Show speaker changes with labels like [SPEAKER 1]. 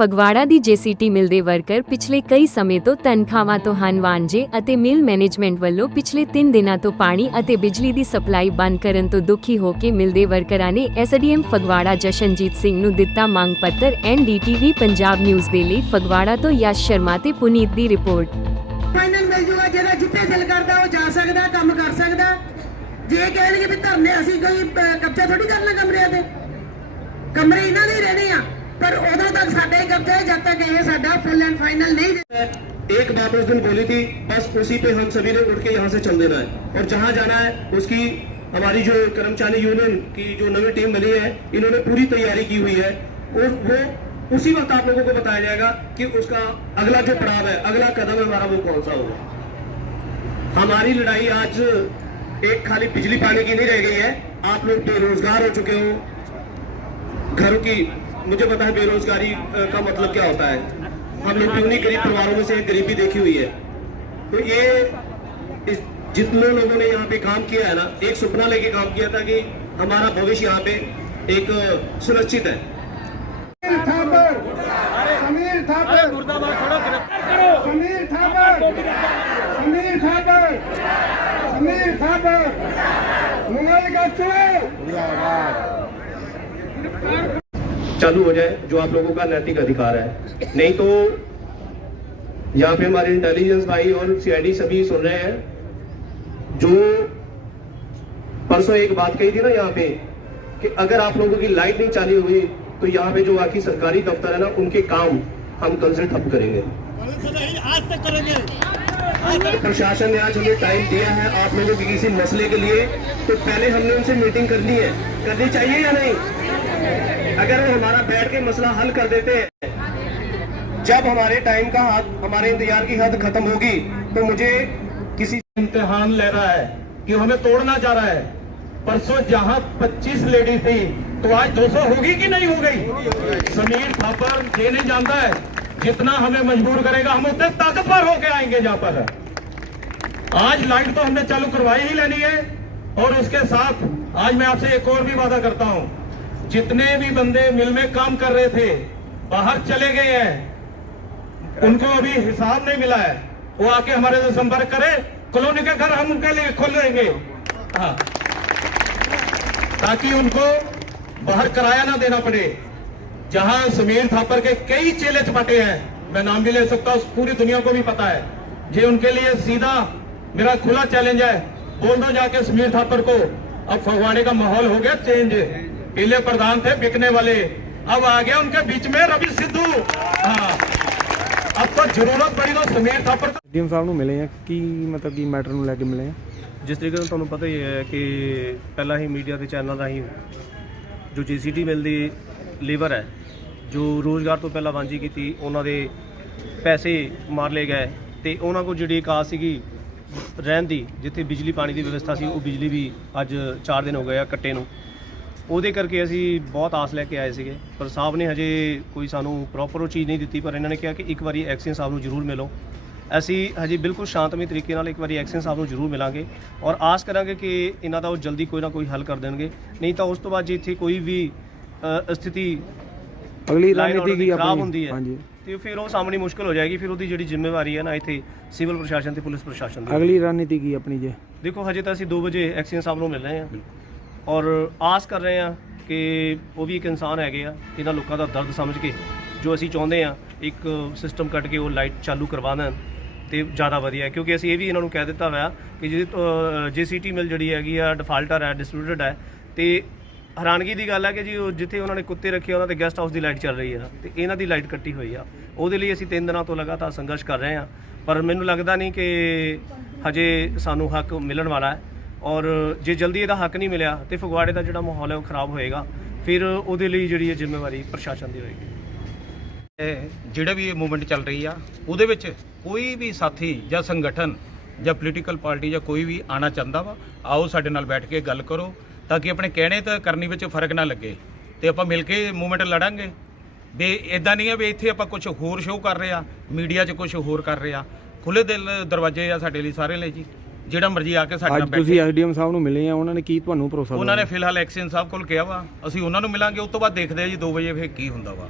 [SPEAKER 1] ਫਗਵਾੜਾ ਦੀ GCT ਮਿਲ ਦੇ worker ਪਿਛਲੇ ਕਈ ਸਮੇਂ ਤੋਂ ਤਨਖਾਹਾਂ ਤੋਂ ਹਨ ਵਾਂਝੇ ਅਤੇ ਮਿਲ ਮੈਨੇਜਮੈਂਟ ਵੱਲੋਂ ਪਿਛਲੇ 3 ਦਿਨਾਂ ਤੋਂ ਪਾਣੀ ਅਤੇ ਬਿਜਲੀ ਦੀ ਸਪਲਾਈ ਬੰਦ ਕਰਨ ਤੋਂ ਦੁਖੀ ਹੋ ਕੇ ਮਿਲ ਦੇ ਵਰਕਰਾਂ ਨੇ ਐਸਡੀਐਮ ਫਗਵਾੜਾ ਜਸ਼ਨਜੀਤ ਸਿੰਘ ਨੂੰ ਦਿੱਤਾ ਮੰਗ ਪੱਤਰ, ਐਨਡੀਟੀਵੀ, ਪੰਜਾਬ ਨਿਊਜ਼ ਦੇ ਲਈ ਫਗਵਾੜਾ ਤੋਂ ਯਸ਼ ਸ਼ਰਮਾ ਤੇ ਪੁਨੀਤ ਦੀ ਰਿਪੋਰਟ।
[SPEAKER 2] ਫਾਈਨਲ ਮਿਲ ਜੂਗਾ, ਜਿਹੜਾ ਜਿੱਥੇ ਦਿਲ ਕਰਦਾ ਉਹ ਜਾ ਸਕਦਾ, ਕੰਮ ਕਰ ਸਕਦਾ। ਜੇ ਕਹਿਣਗੇ ਵੀ ਧਰਨੇ ਅਸੀਂ ਕੋਈ ਕਬਜ਼ਾ ਥੋੜੀ ਕਰਨਾ ਕਮਰਿਆਂ ਤੇ। ਕਮਰੇ ਇਹਨਾਂ ਦੇ ਪਰ ਉਦੋਂ ਤੱਕ ਸਾਡਾ ਹੀ ਕਬਜ਼ਾ ਹੈ ਜਦ तक ਇਹ ਸਾਡਾ ਫੁੱਲ ਐਂਡ ਫਾਈਨਲ नहीं
[SPEAKER 3] एक बात उस दिन बोली थी बस उसी पे हम सभी ने उठ के यहाँ से चल देना है और जहाँ जाना है उसकी हमारी जो कर्मचारी यूनियन की जो नई टीम बनी है इन्होंने पूरी तैयारी की हुई है और वो उसी वक्त आप लोगों को बताया जाएगा कि उसका अगला जो पड़ाव है अगला कदम हमारा वो कौन सा होगा हमारी लड़ाई आज एक खाली बिजली पानी की नहीं रह गई है आप लोग बेरोजगार हो चुके हो घरों की मुझे पता है बेरोजगारी का मतलब क्या होता है। हम लोग उन्हीं गरीब परिवारों में से एक गरीबी देखी हुई है? तो ये इस जितने लोगों ने यहाँ पे काम किया है ना एक सपना लेके काम किया था कि हमारा भविष्य यहाँ पे एक सुरक्षित है।
[SPEAKER 4] समीर थापर समीर थापर समीर थापर समीर थापर समीर का चुनाव।
[SPEAKER 3] चालू हो जाए, जो आप लोगों का नैतिक अधिकार है। नहीं तो यहाँ पे हमारे इंटेलिजेंस भाई और सीआईडी सभी सुन रहे हैं। जो परसों एक बात कही थी ना यहाँ पे, कि अगर आप लोगों की लाइट नहीं चालू हुई तो यहाँ पे जो बाकी सरकारी दफ्तर है ना, उनके काम हम कल से ठप करेंगे। प्रशासन ने आज हमें टाइम दिया है, आप लोगों के किसी मसले के लिए तो पहले हमने उनसे मीटिंग करनी है। करनी चाहिए या नहीं? अगर वो हमारा बैठ के मसला हल कर देते, जब हमारे टाइम का हद हमारे इंतज़ार की हद खत्म होगी तो मुझे किसी
[SPEAKER 5] इम्तिहान ले रहा है कि हमें तोड़ना चाह रहा है। परसों जहाँ 25 लेडी थी तो आज 200 होगी कि नहीं हो गई? समीर थापर ये नहीं जानता है। जितना हमें मजबूर करेगा, हम उतने ताकतवर होके आएँगे यहाँ पर। आज लाइट तो हमने चालू करवाई ही लेनी है, और उसके साथ आज मैं आपसे एक और भी वादा करता हूँ। जितने भी बंदे मिल में काम कर रहे थे, बाहर चले गए हैं, उनको अभी हिसाब नहीं मिला है। वो आके हमारे से संपर्क करे, कॉलोनी के घर हम उनके लिए खोल देंगे। हाँ। ताकि उनको बाहर किराया ना देना पड़े। जहाँ समीर थापर के कई चेले चपाटे हैं, मैं नाम भी ले सकता हूँ पूरी दुनिया को भी पता है। ये उनके लिए सीधा मेरा खुला चैलेंज है। बोल दो जाके समीर थापर को, अब फगवाड़े का माहौल हो गया चेंज पहले प्रधान थे बिकने वाले अब आ गया उनके बीच में रवि सिद्धू हाँ अब तो जरूरत पड़ी तो समीर थापर
[SPEAKER 6] ਡੀਐਮ ਸਾਹਿਬ ਨੂੰ ਮਿਲੇ ਆ ਕੀ ਮਤਲਬ ਕੀ ਮੈਟਰ ਨੂੰ ਲੈ ਕੇ ਮਿਲੇ ਆ
[SPEAKER 7] ਜਿਸ ਤਰੀਕੇ ਨਾਲ ਤੁਹਾਨੂੰ ਪਤਾ ਹੀ ਹੈ ਕਿ ਪਹਿਲਾਂ ਹੀ ਮੀਡੀਆ ਦੇ ਚੈਨਲ ਰਾਹੀਂ ਜੋ ਜੀਸੀਟੀ ਮਿਲ ਦੀ ਲੀਵਰ ਹੈ ਜੋ ਰੋਜ਼ਗਾਰ ਤੋਂ ਪਹਿਲਾਂ ਵਾਂਝੀ ਕੀਤੀ ਉਹਨਾਂ ਦੇ ਪੈਸੇ ਮਾਰ ਲਏ ਗਏ ਤੇ ਉਹਨਾਂ ਕੋਲ ਜਿਹੜੀ ਇੱਕ ਆਸ ਸੀਗੀ ਰਹਿਣ ਦੀ ਜਿੱਥੇ ਬਿਜਲੀ ਪਾਣੀ ਦੀ ਵਿਵਸਥਾ ਸੀ ਉਹ ਬਿਜਲੀ ਵੀ ਅੱਜ 4 ਦਿਨ ਹੋ ਗਏ ਆ ਕੱਟੇ ਨੂੰ ਉਹਦੇ ਕਰਕੇ ਅਸੀਂ ਬਹੁਤ ਆਸ ਲੈ ਕੇ ਆਏ ਸੀਗੇ। ਪਰ ਸਾਹਿਬ ਨੇ ਹਜੇ ਕੋਈ ਸਾਨੂੰ ਪ੍ਰੋਪਰ ਉਹ ਚੀਜ਼ ਨਹੀਂ ਦਿੱਤੀ ਪਰ ਇਹਨਾਂ ਨੇ ਕਿਹਾ ਕਿ ਇੱਕ ਵਾਰੀ ਐਕਸ਼ਨ ਸਾਹਿਬ ਨੂੰ ਜ਼ਰੂਰ ਮਿਲੋ। ਅਸੀਂ ਹਜੇ ਬਿਲਕੁਲ ਸ਼ਾਂਤਮਈ ਤਰੀਕੇ ਨਾਲ ਇੱਕ ਵਾਰੀ ਐਕਸ਼ਨ ਸਾਹਿਬ ਨੂੰ ਜ਼ਰੂਰ ਮਿਲਾਂਗੇ ਔਰ ਆਸ ਕਰਾਂਗੇ ਕਿ ਇਹਨਾਂ ਦਾ ਉਹ ਜਲਦੀ ਕੋਈ ਨਾ ਕੋਈ ਹੱਲ ਕਰ ਦੇਣਗੇ। ਨਹੀਂ ਤਾਂ ਉਸ ਤੋਂ ਬਾਅਦ ਜੇ ਇੱਥੇ ਕੋਈ ਵੀ ਸਥਿਤੀ
[SPEAKER 6] ਅਗਲੀ ਰਣਨੀਤੀ ਕੀ
[SPEAKER 7] ਖਰਾਬ
[SPEAKER 6] ਆਪਣੀ
[SPEAKER 7] ਹੁੰਦੀ ਹੈ
[SPEAKER 6] ਹਾਂਜੀ।
[SPEAKER 7] ਤੇ ਫਿਰ ਉਹ ਸਾਹਮਣੀ ਮੁਸ਼ਕਲ ਹੋ ਜਾਏਗੀ ਫਿਰ ਉਹਦੀ ਜਿਹੜੀ ਜ਼ਿੰਮੇਵਾਰੀ ਹੈ ਨਾ ਇੱਥੇ ਸਿਵਲ ਪ੍ਰਸ਼ਾਸਨ ਤੇ ਪੁਲਿਸ ਪ੍ਰਸ਼ਾਸਨ ਦੀ।
[SPEAKER 6] ਅਗਲੀ ਰਣਨੀਤੀ ਕੀ ਆਪਣੀ ਜੇ?
[SPEAKER 7] ਦੇਖੋ ਹਜੇ ਤਾਂ ਅਸੀਂ 2 ਵਜੇ ਐਕਸੀਅਨ ਸਾਹਿਬ ਨੂੰ ਮਿਲ ਰਹੇ ਹਾਂ ਔਰ ਆਸ ਕਰ ਰਹੇ ਹਾਂ ਕਿ ਉਹ ਵੀ ਇੱਕ ਇਨਸਾਨ ਹੈਗੇ ਆ, ਇਹਨਾਂ ਲੋਕਾਂ ਦਾ ਦਰਦ ਸਮਝ ਕੇ ਜੋ ਅਸੀਂ ਚਾਹੁੰਦੇ ਆ ਇੱਕ ਸਿਸਟਮ ਕੱਢ ਕੇ ਉਹ ਲਾਈਟ ਚਾਲੂ ਕਰਵਾ ਦੇਣ ਤੇ ਜ਼ਿਆਦਾ ਵਧੀਆ ਹੈ। ਕਿਉਂਕਿ ਅਸੀਂ ਇਹ ਵੀ ਇਹਨਾਂ ਨੂੰ ਕਹਿ ਦਿੱਤਾ ਹੋਇਆ ਕਿ ਜੇ ਜੀਸੀਟੀ ਮਿਲ ਜਿਹੜੀ ਹੈਗੀ ਆ ਡਿਫਾਲਟਰ ਹੈ ਡਿਸਟ੍ਰੀਬਿਊਟਡ ਹੈ, ਤੇ ਹੈਰਾਨਗੀ ਦੀ ਗੱਲ ਹੈ ਕਿ ਜੀ ਉਹ ਜਿੱਥੇ ਉਹਨਾਂ ਨੇ ਕੁੱਤੇ ਰੱਖੇ ਉਹਨਾਂ ਦੇ ਗੈਸਟ ਹਾਊਸ ਦੀ ਲਾਈਟ ਚੱਲ ਰਹੀ ਆ ਤੇ ਇਹਨਾਂ ਦੀ ਲਾਈਟ ਕੱਟੀ ਹੋਈ ਆ। ਉਹਦੇ ਲਈ ਅਸੀਂ 3 ਦਿਨਾਂ ਤੋਂ ਲਗਾਤਾਰ ਸੰਘਰਸ਼ ਕਰ ਰਹੇ ਆ ਪਰ ਮੈਨੂੰ ਲੱਗਦਾ ਨਹੀਂ ਕਿ ਹਜੇ ਸਾਨੂੰ ਹੱਕ ਮਿਲਣ ਵਾਲਾ ਹੈ। ਔਰ ਜੇ ਜਲਦੀ ਇਹਦਾ ਹੱਕ ਨਹੀਂ ਮਿਲਿਆ ਤੇ ਫਗਵਾੜੇ ਦਾ ਜਿਹੜਾ ਮਾਹੌਲ ਹੈ ਉਹ ਖਰਾਬ ਹੋਏਗਾ, ਫਿਰ ਉਹਦੇ ਲਈ ਜਿਹੜੀ ਹੈ ਜ਼ਿੰਮੇਵਾਰੀ ਪ੍ਰਸ਼ਾਸਨ ਦੀ ਹੋਏਗੀ।
[SPEAKER 8] ਜਿਹੜਾ ਵੀ ਇਹ ਮੂਵਮੈਂਟ ਚੱਲ ਰਹੀ ਆ, ਉਹਦੇ ਵਿੱਚ ਕੋਈ ਵੀ ਸਾਥੀ ਜਾਂ ਸੰਗਠਨ ਜਾਂ ਪੋਲੀਟੀਕਲ ਪਾਰਟੀ ਜਾਂ ਕੋਈ ਵੀ ਆਣਾ ਚਾਹੁੰਦਾ ਵਾ, ਆਓ ਸਾਡੇ ਨਾਲ ਬੈਠ ਕੇ ਗੱਲ ਕਰੋ ਤਾਂ ਕਿ ਆਪਣੇ ਕਹਿਣੇ ਤੇ ਕਰਨੀ ਵਿੱਚ ਫ਼ਰਕ ਨਾ ਲੱਗੇ ਤੇ ਆਪਾਂ ਮਿਲ ਕੇ ਮੂਵਮੈਂਟ ਲੜਾਂਗੇ। ਵੀ ਇਦਾਂ ਨਹੀਂ ਹੈ ਵੀ ਇੱਥੇ ਆਪਾਂ ਕੁਝ ਹੋਰ ਸ਼ੋਅ ਕਰ ਰਹੇ ਆ ਮੀਡੀਆ 'ਚ ਕੁਝ ਹੋਰ ਕਰ ਰਹੇ ਆ। ਖੁੱਲੇ ਦਿਲ ਦਰਵਾਜ਼ੇ ਆ ਸਾਡੇ ਲਈ ਸਾਰੇ ਲਈ ਜੀ। ਜਿਹੜਾ ਮਰਜ਼ੀ ਆ ਕੇ ਸਾਡੇ ਨਾਲ
[SPEAKER 6] ਅੱਜ ਤੁਸੀਂ
[SPEAKER 8] ਬੈਠੇ
[SPEAKER 6] ਐਸਡੀਐਮ ਸਾਹਿਬ ਨੂੰ ਮਿਲੇ ਆ ਉਹਨਾਂ ਨੇ ਕੀ ਤੁਹਾਨੂੰ ਭਰੋਸਾ
[SPEAKER 8] ਉਹਨਾਂ ਨੇ? ਫਿਲਹਾਲ ਐਕਸ਼ਨ ਸਾਹਿਬ ਕੋਲ ਕਿਹਾ ਵਾ। ਅਸੀਂ ਉਹਨਾਂ ਨੂੰ ਮਿਲਾਂਗੇ ਉਸ ਤੋਂ ਬਾਅਦ ਦੇਖਦੇ ਆ ਜੀ 2 ਵਜੇ ਫਿਰ ਕੀ ਹੁੰਦਾ ਵਾ।